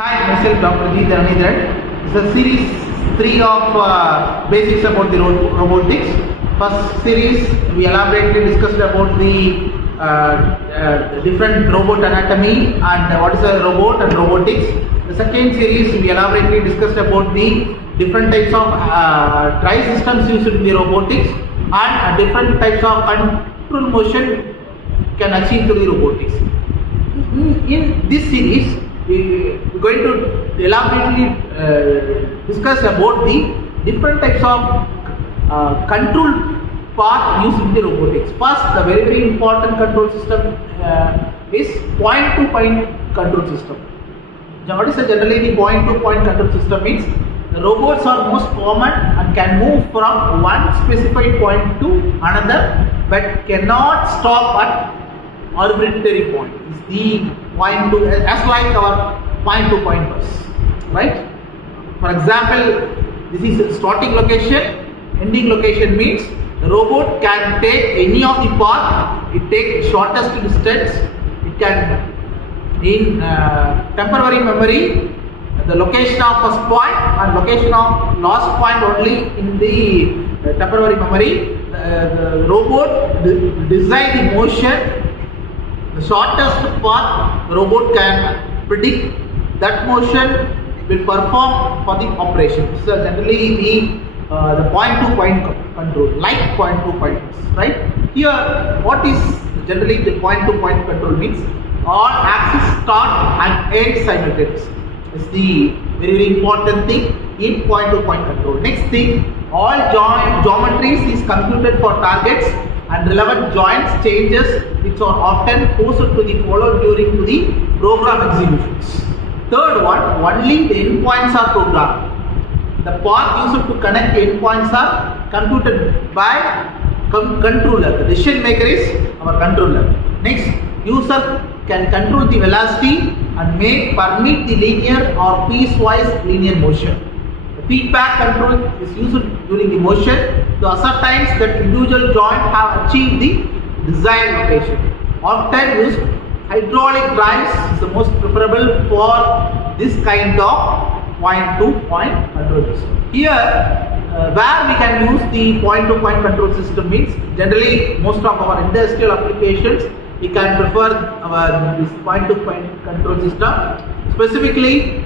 Hi, myself Dr. Tharanitharan. This is series 3 of basics about the robotics. First series we elaborately discussed about the different robot anatomy and what is a robot and robotics. The second series we elaborately discussed about the different types of drive systems used in the robotics and different types of control motion can achieve through the robotics. In this series we are going to elaborately discuss about the different types of control part used in the robotics. First, the very important control system is point-to-point control system. What is generally the point-to-point control system means? The robots are most common and can move from one specified point to another, but cannot stop at arbitrary point. It's the point to, as like our point-to-point bus, right? For example, this is starting location, ending location means the robot can take any of the path. It takes shortest distance. It can in temporary memory the location of first point and location of last point only in the temporary memory. The robot design the motion. The shortest path the robot can predict that motion will perform for the operation. So generally the point-to-point control, like point-to-point, right? Here, what is generally the point-to-point control means? All axes start and end simultaneously. It's the very important thing in point-to-point control. Next thing, all geometries is computed for targets and relevant joints changes which are often forced to be followed during the program executions. Third one, only the endpoints are programmed. The path used to connect endpoints are computed by controller. The decision maker is our controller. Next, user can control the velocity and permit the linear or piecewise linear motion. The feedback control is used during the motion to ascertain that individual joint have achieved the desired location. Often used, hydraulic drives is the most preferable for this kind of point-to-point control system. Here, where we can use the point-to-point control system means generally most of our industrial applications we can prefer this point-to-point control system. Specifically,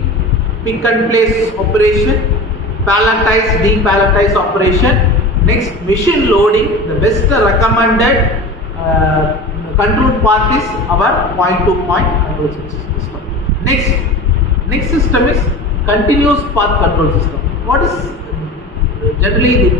pick and place operation, palletize, depalletize operation. Next, machine loading. The best recommended control path is our point-to-point control system. Next system is continuous path control system. What is generally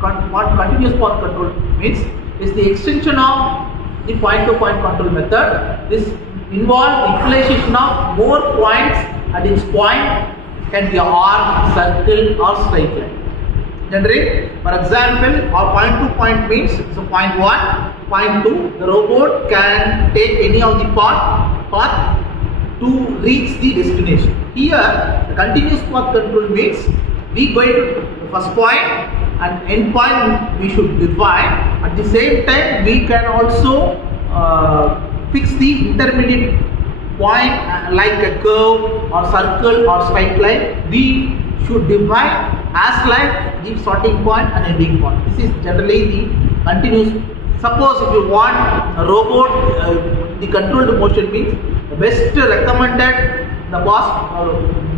what continuous path control means? Is the extension of the point-to-point control method. This involves utilization of more points at each point, can be an arc, circle or straight line. Generally, for example, our point-to-point means so point 1, point 2. The robot can take any of the path to reach the destination. Here, the continuous path control means we go to the first point and end point we should define. At the same time, we can also fix the intermediate point like a curve or circle or straight line. We should define as like the starting point and ending point. This is generally the continuous. Suppose if you want a robot, the controlled motion means the best recommended the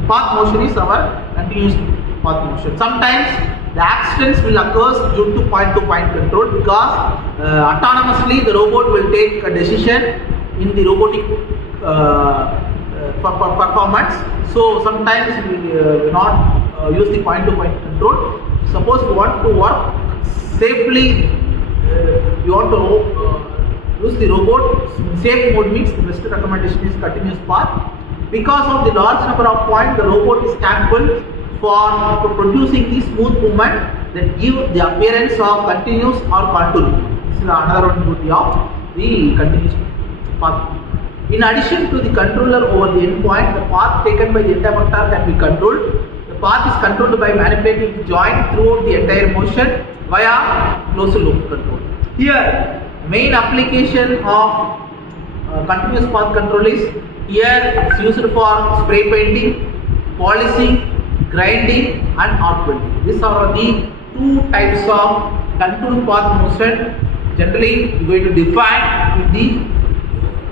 path motion is our continuous path motion. Sometimes the accidents will occur due to point-to-point control because autonomously the robot will take a decision in the robotic performance. So sometimes we will not use the point-to-point control. Suppose we want to work safely, we want to use the robot in safe mode means the best recommendation is continuous path. Because of the large number of points, the robot is capable for producing the smooth movement that give the appearance of continuous or contour. This is another one beauty of the continuous path. In addition to the controller over the endpoint, the path taken by the interpreter can be controlled. The path is controlled by manipulating the joint throughout the entire motion via closed loop control. Here, main application of continuous path control is here it's used for spray painting, polishing, grinding and arc welding. These are the two types of control path motion generally going to define in the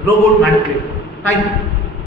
robot manipulator. Thank you.